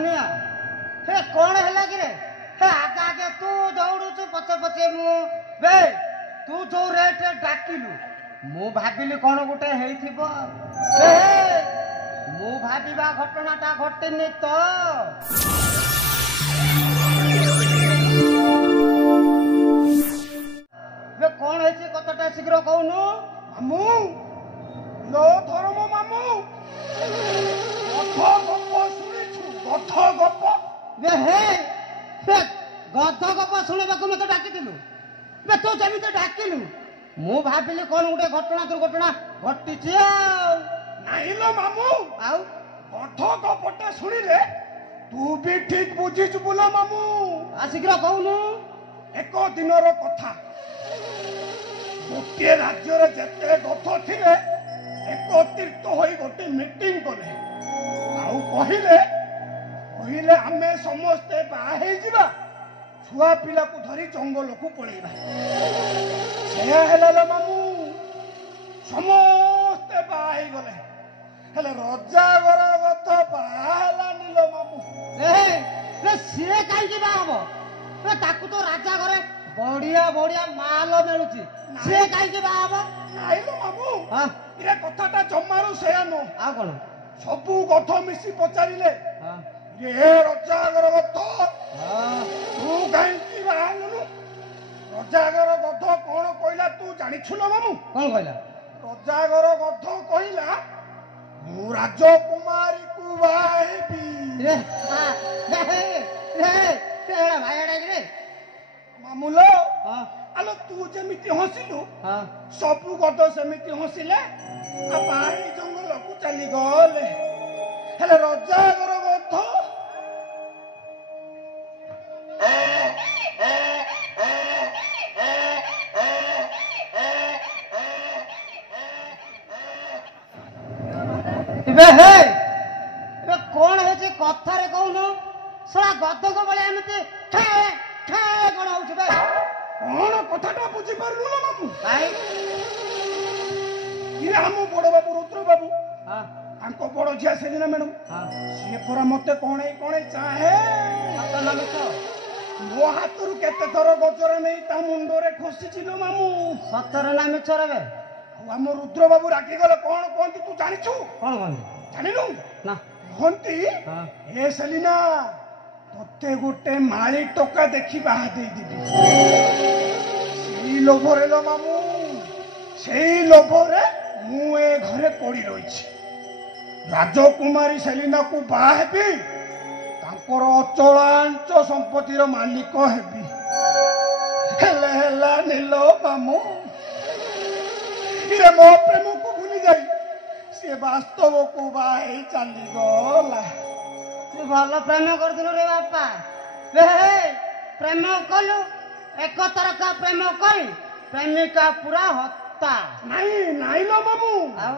धनिया हे कौन है कि रे हे आगे आगे तू दौड़ुचु पछे पछे मु बे तू जो रेट डाकिलु मु भाबिली कौन गोटे हेइथिबो मु भाबिबा घटनाटा घटेनी तो बे कौन है कथाटा शीघ्र कहनु मामू लो धर्म मामू गध गप शुणिछु गध गप बे हे गध गप शुणवाक मत डाकिलु बे तू जमी डाकिलु मु भाबिली कौन गोटे घटना दुर्घटना घटी नहीं लो मामू आउ गध गपटा शुणिले तू भी ठीक बुझीछु बोला मामू शीघ्र कहनु एक दिनर कथा गोटे राज्यर जेते गध थिले एकत्रित होई गोटे मीटिंग कले आउ कहिले आमे समस्ते बाहे जिबा छुआ पिला को धरी जंगल को पळेबा सेया हेला मामू समस्ते बाहे गले हेले रजा घर गथ बाहला निलो मामू ए से काई के बा हबो ए ताकू तो राजा घरे बढ़िया बढ़िया माल मिलुची से काई के बा हबो नाइ लो मामू हां इरे कथाटा जम्मारू सेया नो आ कोन सबु गथ मिसी पचारिले हां ये रजा घर गथ हां तू काई की बाहलनु रजा घर गथ कोन कहला तू जानि छुलो मामू कोन कहला रजा घर गथ कहला मु राजकुमारी को बाहेबी रे रे भाईडा रे मामूलो हां आलो तू जेमिति हसिलु हां सबु गद सेमिति हसिले आ पानी जंगल को चली गले हेले रजा घर गथ इबे हे इबे कोन हे जे कथा रे कहनु सला गद को बळे एमते ठे ठे कोन होउछ बे कोन कथाटा बुझी पारलु ना मामू भाई इरे हमु बड़ बाबू रुद्र बाबू हां आंको बड़ झिया सेलिना मैडम हां से पूरा मते कोणे चाहे सत ना मिछ मो हातरू केते थर गजर नै ता मुंडो रे खसी छिलो मामू सतर ना मिछ रे बे हम रुद्र बाबू राखी गले कोन कोंती तू जानिछु कोन कोन जानिनु ना कोंती हां ए सेलिना तोते गोटे माली टका देखि बाहा दे दिबी सेई लोभरे लो मामू सेई लोभरे मु ए घरे पड़ी रहिछि राजकुमारी सेलिना को बाहा हेबी तांकर अचलांच संपत्तिर मालिक हेबी हेले हेला निलो मामू इरे मो प्रेम को भूली जाई से वास्तव को बाहे चली गला तू भल प्रेम करदिलो रे बापा बे प्रेम कलु एक तरका प्रेम करी प्रेमिका पूरा हत्ता नहीं लो मामू आउ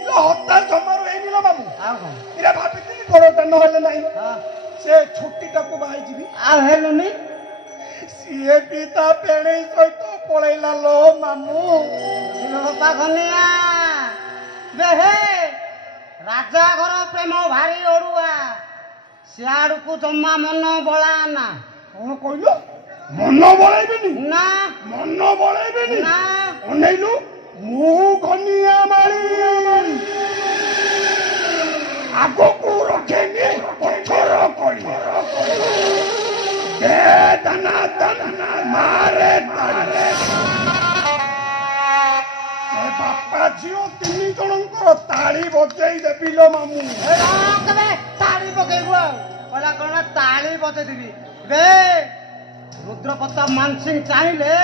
इलो हत्ता जमारो एनी लो मामू आउ कोन इरे भाबितिली बड़टा न हेले नहीं हां से छुट्टीटा को बाहे जीवी आ हेलुनी सीए पिता पेणे सहित पळैला लो मामू बापा घनिया बे हे राजा घर प्रेम भारी ओडुआ सियाडू को जम्मा मन बळाना कोन कहलो मन बळैबेनी ना मन बळैबेनी ना अनैलु मु घनिया मारी आगो को रखेनी पत्थर करी दे दना दना मारे मारे से बापा जियो तिनी जनकर ताली बजाई देबी लो मामू कबे ताली पकेबो कहला कोन ताली बजे दिबी बे रुद्रप्रताप मानसिंह चाहिले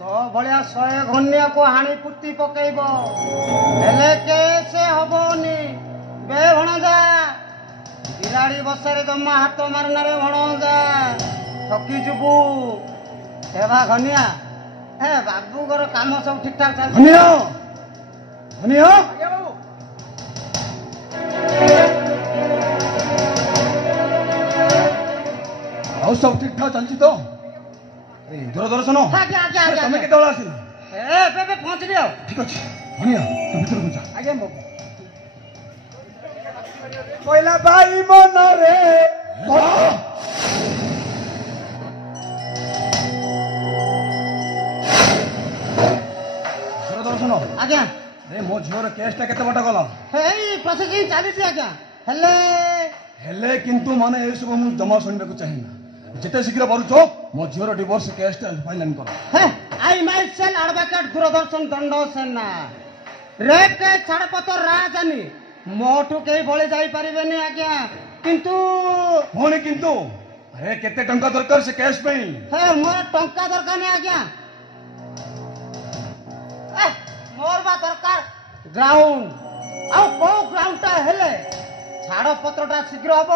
तो भलिया 100 घन्या को हाणी पुती पकेइबो हेले के से हबोनी बे भणजा बिराड़ी बसारे जम्मा हाथ मारना रे भणजा थकी जुबू हेबा घनिया हे बाबू घर काम सब ठीक ठाक चल घनिया घनिया आगे बाबू ଆଉ ସବୁ ଠିକ ଠାକ ଚାଲିଛି ତ ଏଇ ଦୂରଦର୍ଶନ ଆଜ୍ଞା ଆଜ୍ଞା ଆଜ୍ଞା ତମେ କେତେବେଳେ ଆସିଲ ଏବେ ପହଞ୍ଚିଲି ଆଉ ଠିକ ଅଛି ଭଣିଆ ତୁ ଭିତରକୁ ଯା ଆଜ୍ଞା ବାବୁ କହିଲା ଭାଇ ମନରେ ଦର୍ଶନ ଆଜ୍ଞା ଏ ମୋ ଝିଅର କେସଟା କେତେ ବାଟ ଗଲା? ଏଇ ପ୍ରୋସେସିଂ ଚାଲିଛି ଆଜ୍ଞା। ହେଲେ ହେଲେ କିନ୍ତୁ ମାନେ ଏସବୁ ମୁଁ ଜମା ଶୁଣିବାକୁ ଚାହେଁନା। ଯେତେ ଶୀଘ୍ର ପାରୁଛ ମୋ ଝିଅର ଡିଭୋର୍ସ କେସଟା ଫାଇନାଲ କର। ଆଇ ମାଇ ସେଲ୍ ଆଡଭୋକେଟ ଦୂରଦର୍ଶନ ଦଣ୍ଡ ସେନା ରେପ୍ କେସ୍ ଛାଡ଼ପତ୍ର ରାଜଧାନୀ ମୋଠୁ କେହି ବଳି ଯାଇପାରିବେନି ଆଜ୍ଞା। କିନ୍ତୁ ଭଉଣୀ କିନ୍ତୁ ଆରେ କେତେ ଟଙ୍କା ଦରକାର ସେ କେସ୍ ପାଇଁ? ମୋର ଟଙ୍କା ଦରକାର ନାହିଁ ଆଜ୍ଞା। ମୋର ବା ଦରକାର ଗ୍ରାଉଣ୍ଡ। ଆଉ କୋଉ ଗ୍ରାଉଣ୍ଡଟା ହେଲେ ଛାଡ଼ପତ୍ରଟା ଶୀଘ୍ର ହବ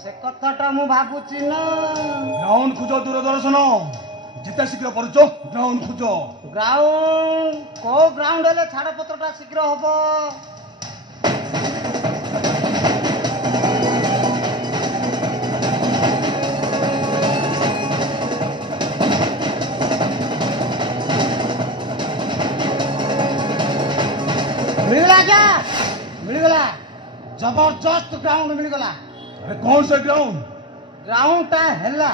ସେ କଥାଟା ମୁଁ ଭାବୁଛି ନା। ଗ୍ରାଉଣ୍ଡ ଖୋଜ ଦୂରଦର୍ଶନ ଯେତେ ଶୀଘ୍ର ପାରୁଛ ଗ୍ରାଉଣ୍ଡ ଖୋଜ। ଗ୍ରାଉଣ୍ଡ କୋଉ ଗ୍ରାଉଣ୍ଡ ହେଲେ ଛାଡ଼ପତ୍ରଟା ଶୀଘ୍ର ହବ? मिलगला क्या? मिलगला जबरदस्त ग्राउंड मिलगला। अरे कौन सा ग्राउंड? ग्राउंड टा हेला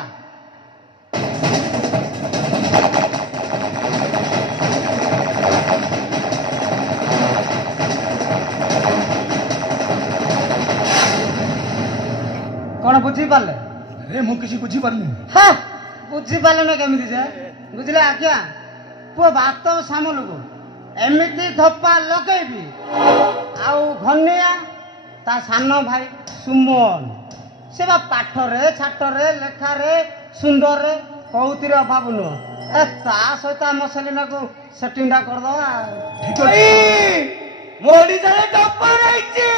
कौन बुझी पाले? अरे मु किसी बुझी पारनी। हाँ बुझी पाले ना केमिति जे बुझले आज्ञा पुओ बातव सामलुको एमिति धप्पा लगेबी आउ घनिया ता सानो भाई सुमन से बा पाठरे छाटरे लेखारे सुंदर कौतिर अभाव नु ए ता सहित आम सेलिना को सेटिंगटा कर दवा। ठीक है मोडी सारे टप्पर आइची।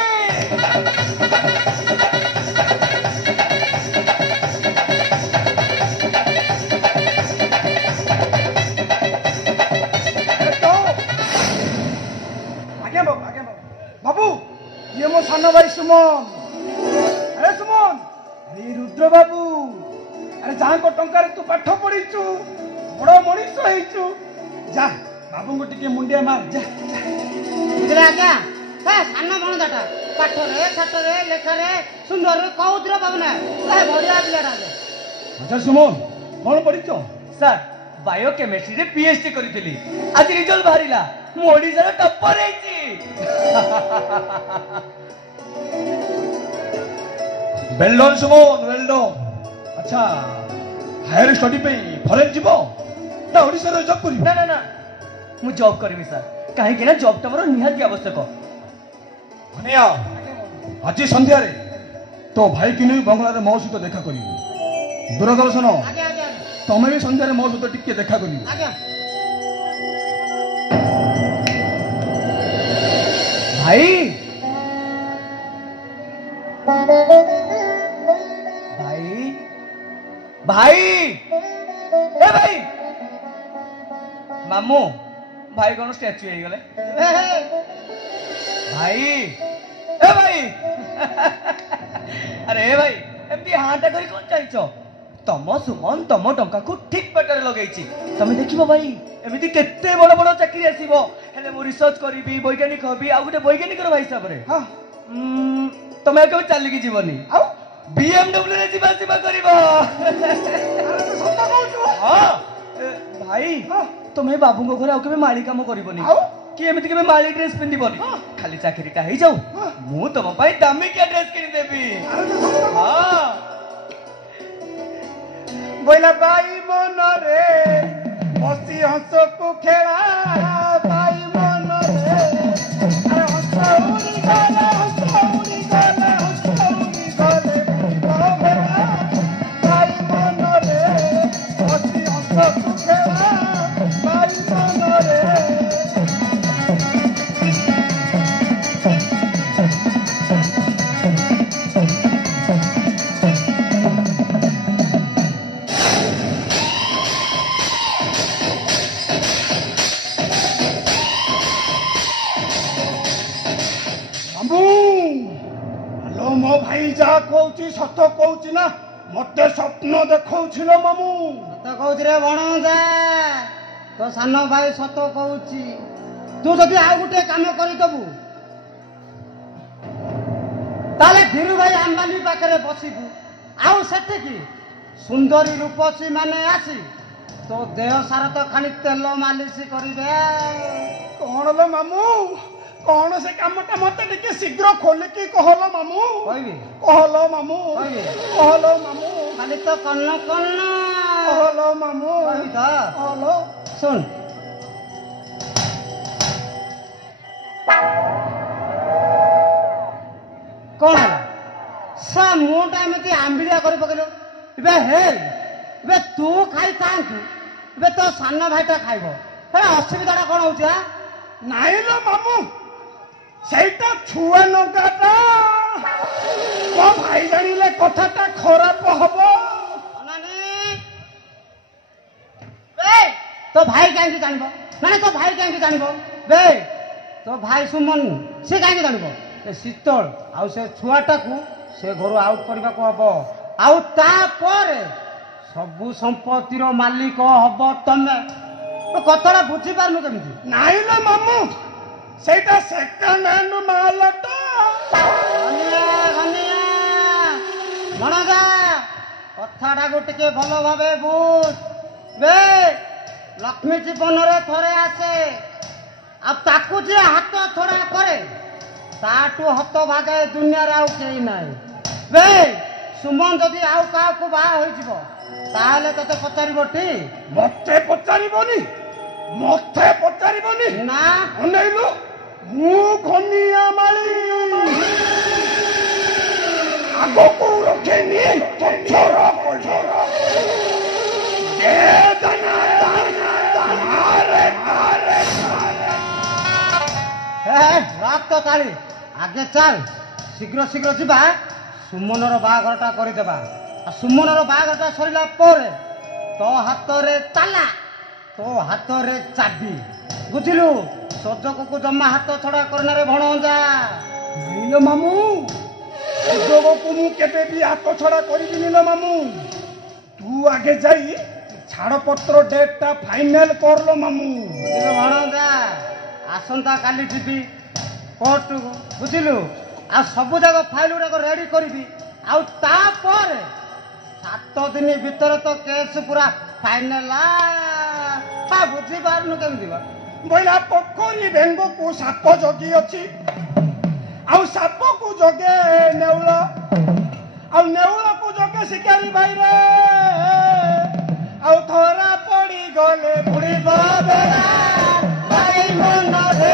बाबू ये मो सानो भाई सुमन। अरे सुमन अरे रुद्र बाबू अरे जहाँ को टंका तू पाठ पढ़ीचु बड़ मनीष होइचु जा बाबू को टिके मुंडिया मार जा। बुझले आज्ञा सानो भणजाटा पाठरे छाटरे लेखारे सुंदर कौतिर बाबू ना बढ़िया पिलाटा। अच्छा सुमन कौन पढ़ीच? सर बायोकेमिस्ट्री रे पीएचडी करितली आज रिजल्ट बाहरिला मु ओडिसा टप्पर हेची। वेल डन सुमन वेल डन। अच्छा हायर स्टडी पे फॉरेन जीवो ना ओडिसा रे जॉब करियो? ना ना ना मु जॉब करबी सर काहे कि ना जॉब टा मोर निहाती आवश्यक। अनिया आज संध्या रे तो भाई कि नहीं बंगला रे मो सहित देखा करियो। दूरदर्शन आज्ञा आज्ञा तमे भी संध्या रे मो सहित टिके देखा करियो। आज्ञा भाई भाई भाई ए भाई मामू भाई कौन स्टैचू हो गले भाई ए भाई अरे ए भाई एमती हाटा करी कौन चाहिछ तम सुमन तम टंका को ठीक पेटर लगेछि तमे देखिबो भाई एमिति केते बड़ बड़ चाकरी आसीबो हेले मु रिसर्च करबी वैज्ञानिक हबी आ गुटे वैज्ञानिक रो भाई हिसाब रे हां तमे केबे चली की जीवनी आ बीएमडब्ल्यू रे जीवा जीवा करबो सत्ता कहू हां भाई तमे बाबू को घरे आ केबे माली काम करबोनी कि एमिति केबे माली ड्रेस पिंदिबोनी खाली चाकरीटा हे जाऊ मु तम पई दामी के ड्रेस किनि देबी हां बोला भाई मन रे हसी हंस को खेला भाई मन रे अरे हंस उड़ी गले हंस उड़ी गले हंस उड़ी गले भाई मन रे हसी हंस को खेला भाई मन रे। हेलो मो भाई जा कहूची सत कहूची ना मते स्वप्न देखौछिलो मामू सत कहूची रे भणजा तो सानो भाई सत कहूची तू जदि आ गुटे काम करि दबु ତାହେଲେ ଧୀରୁ ଭାଇ ଆମ୍ବାନୀ ପାଖରେ ବସିବୁ ଆଉ ସେଠିକି ସୁନ୍ଦରୀ ରୂପସୀ ମାନେ ଆସି ତୋ ଦେହ ସାରା ତ ଖାଲି ତେଲ ମାଲିସ କରିବେ। କଣ ଲୋ ମାମୁଁ କଣ ସେ କାମଟା ମତେ ଟିକେ ଶୀଘ୍ର ଖୋଲିକି କହଲ ମାମୁଁ। କହିବି କହଲ ମାମୁଁ କହିବି କହଲ ମାମୁଁ ଖାଲି ତ କର୍ଣ୍ଣ କର୍ଣ୍ଣ କହଲ ମାମୁଁ କହିବି ତ କହଲ। ଶୁଣ କଣ ହେଲା ସା ମୁହଁଟା ଏମିତି ଆମ୍ବିଳିଆ କରି ପକେଇଲୁ। ଏବେ ହେ ଏବେ ତୁ ଖାଇଥାନ୍ତୁ ଏବେ ତୋ ସାନ ଭାଇଟା ଖାଇବ ହେ ଅସୁବିଧାଟା କଣ ହଉଛି ଆ ନାଇଁ ଲୋ ମାମୁଁ ସେଇଟା ଛୁଆ ଲଙ୍କାଟା ମୋ ଭାଇ ଜାଣିଲେ କଥାଟା ଖରାପ ହବ। ଅନାନି ବେ ତୋ ଭାଇ କାହିଁକି ଜାଣିବ ମାନେ ତୋ ଭାଇ କାହିଁକି ଜାଣିବ ବେ ତୋ ଭାଇ ସୁମନ ସେ କାହିଁକି ଜାଣିବ ସେ ଶୀତଳ ଆଉ ସେ ଛୁଆଟାକୁ ସେ ଘରୁ ଆଉଟ୍ କରିବାକୁ ହବ ଆଉ ତାପରେ ସବୁ ସମ୍ପତ୍ତିର ମାଲିକ ହବ ତମେ। କଥାଟା ବୁଝିପାରୁନୁ କେମିତି? ନାଇଁ ଲୋ ମାମୁଁ ସେଇଟା ସେକେଣ୍ଡ ହ୍ୟାଣ୍ଡ ମାଲଟା। ମଣଗା କଥାଟାକୁ ଟିକେ ଭଲ ଭାବେ ବୁଝ ବେ ଲକ୍ଷ୍ମୀ ଜୀବନରେ ଥରେ ଆସେ ଆଉ ତାକୁ ଯିଏ ହାତ ଛଡା କରେ ତାଠୁ ହତ ଭାଗେ ଦୁନିଆରେ ଆଉ କେହି ନାହିଁ। ବେ ସୁମନ ଯଦି ଆଉ କାହାକୁ ବାହା ହୋଇଯିବ ତାହେଲେ ତତେ ପଚାରିବ ଟି? ମତେ ପଚାରିବନି ମତେ ପଚାରିବନି ନା ଅନେଇଲୁ ମୁଁ ଘନିଆ ମାଳି ଆଗକୁ ରଖେନି ପଥର ପଥର ରକ୍ତ କାଳି ଆଗେ ଚାଲ ଶୀଘ୍ର ଶୀଘ୍ର ଯିବା ସୁମନର ବାହାଘରଟା କରିଦେବା ଆଉ ସୁମନର ବାହାଘରଟା ସରିଲା ପରେ ତୋ ହାତରେ ତାଲା ତୋ ହାତରେ ଚାବି ବୁଝିଲୁ ସଜକୁ ଜମା ହାତ ଛଡା କରନାରେ ଭଣଜା। ନାଇଁ ଲୋ ମାମୁଁ ସୁଯୋଗକୁ ମୁଁ କେବେ ବି ହାତ ଛଡା କରିବିନି ଲୋ ମାମୁଁ। ତୁ ଆଗେ ଯାଇ ଛାଡ଼ପତ୍ର ଡେଟଟା ଫାଇନାଲ କରଲୋ ମାମୁଁ। ବୁଝିଲୁ ଭଣଜା ଆସନ୍ତା କାଲି ଯିବି କୋର୍ଟକୁ ବୁଝିଲୁ ଆଉ ସବୁ ଯାକ ଫାଇଲ ଗୁଡାକ ରେଡି କରିବି ଆଉ ତାପରେ 7 ଦିନ ଭିତରେ ତ କେସ୍ ପୁରା ଫାଇନାଲ। ବୁଝିପାରୁନୁ କେମିତି ବା ବୋଇଲା ପୋଖରୀ ଭେଙ୍ଗକୁ ସାପ ଜଗି ଅଛି ଆଉ ସାପକୁ ଜଗେ ନେଉଳ ଆଉ ନେଉଳକୁ ଜଗେ ଶିକାରୀ ଭାଇରେ ଆଉ ଧରା ପଡିଗଲେ ବୁଡ଼ିବ ବେଳା ଭାଇ ମନରେ